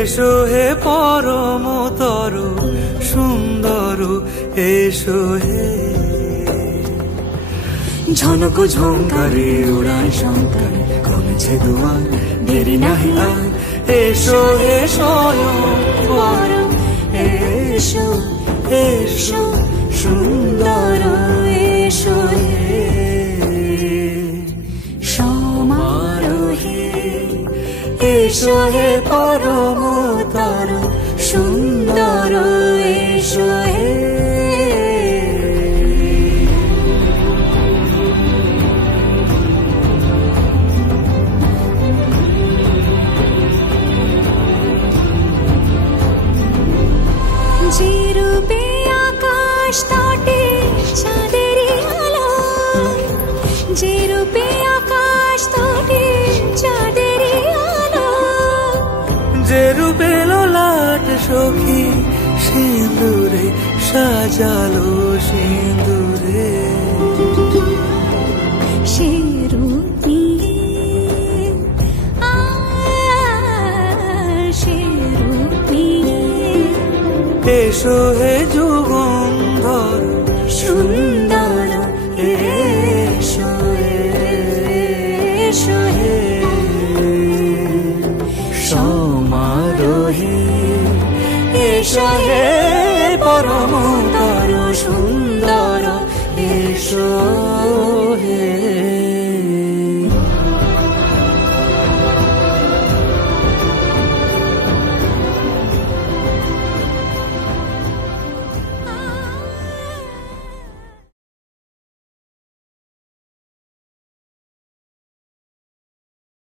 এসো হে পরমতর সুন্দর, এসো হে। ঝনক ঝঙ্কারে উড়ান শঙ্কর, কমেছে দুয়ার দেরি নাহি আর। এসো হে স্বয়ংবর, এসো এসো সুন্দর, এসো হে সমারোহে। এসো হে পরমতর সুন্দর, এসো হে। যে রূপে আকাশ তটে চাঁদেরই আলো, যে রূপে আকাশ তটে চাঁদেরই আলো, যে রূপে ললাট সখী সিঁদুরে সাজালো সিঁদুরে। সে রূপ নিয়ে সে রূপ নিয়ে এসো হে যুগন্ধর সুন্দর, এসো এসো হে সমারোহে। এসো হে পরমতর সুন্দর, এসো হে।